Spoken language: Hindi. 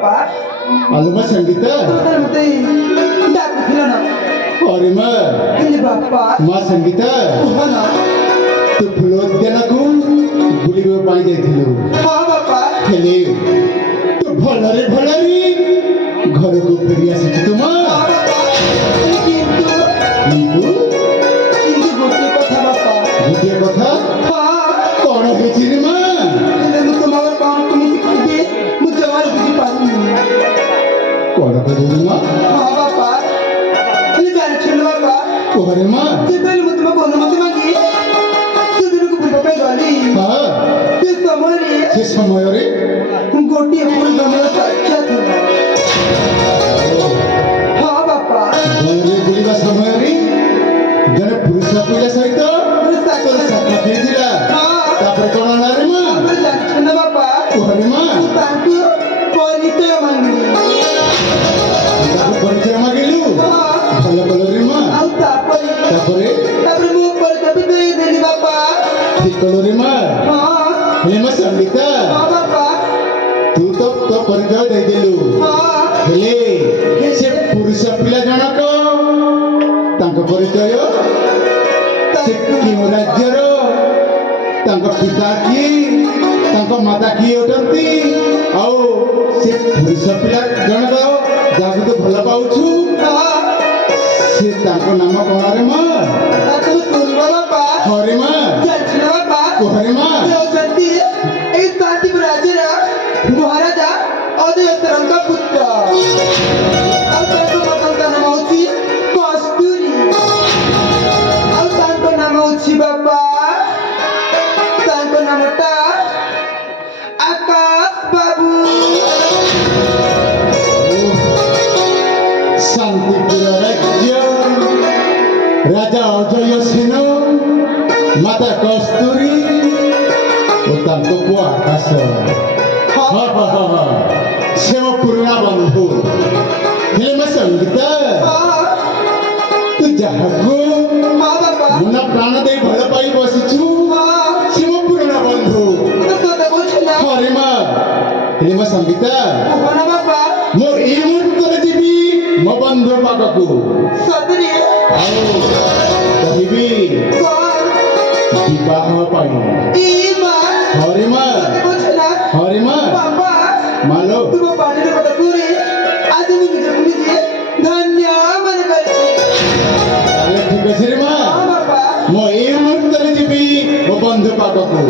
बापा अलमा संगीता तो मते डाक थिला ना अरे माँ किले बापा माँ संगीता ना तू फुलोद्यान को बुलिबा पाई जाइथिलु हां बापा हेले तू भलरे भलरे घर को फेरी आसी तुम किंतु गोटे कथा बापा गोटे कथा हां कौन हेछि रे माँ हेले मु तुम्हार काम तुम कहबे मु जवार बुझी पानी कौन करे माँ हां बापा हेले जान छिल बापा कोहरे माँ जेबेल मु तुम कोन मत मांगी सुदिन को बुझ पे गली हाँ से समय रे गोटे फूल गमला साक्षात हां बापा गरे बुलिबा समय रे जने पुरुष पिला सहित तो साथ दिला हां तापर कोन ना रे माँ जान बापा कोहरे माँ तांको परिचय मांगी ताको परिचय मागिलु भल भल रे माँ आउ तापरे मु परिचय दे देली बापा ठीक कलो रे माँ हां हे माँ संगीता हां बापा तू तो परिचय दे देलु हां हेले से पुरुष पिला जनक तांको परिचय से केउ राज्यर तांको पिता की तांको माता की होतंती आउ से पुरुष पिला जनक जाको तो भल पाउछु से तांको नाम कोन रे माँ ताको सुन बापा हरे माँ जान बापा कोहरे माँ जति ए साथी राजा महाराजा अजय तरंग का पुत्र अब ताको मतलब का नाम होची कस्तूरी अब ताको नाम होची बाबा ताको नामटा आकाश बाबू शांतिपुर राज्य राजा अजय सेन माता कस्तूरी और ताको पुआ आकाश से वो पुराना बंधु हेले मैं संगीता तू जाको हां बाबा मुना प्राण दे भल पाई बसिछु से वो पुराना बंधु तो बोलछना अरे माँ हेले मैं संगीता कोना बाबा मो ए मुहूर्त रे जीवी मो बंधु पाखकु सतरी आओ कहिबी कौन विवाह पाई ई मां हरे माँ बोलछना हरे माँ बाबा मालो तुम पानी ने बता पूरी आज मुझे धन्य मन करছি ताले ठीक अछि रे माँ हां बाबा मो ए मुहूर्त रे जीवी मो बंधु पाखकु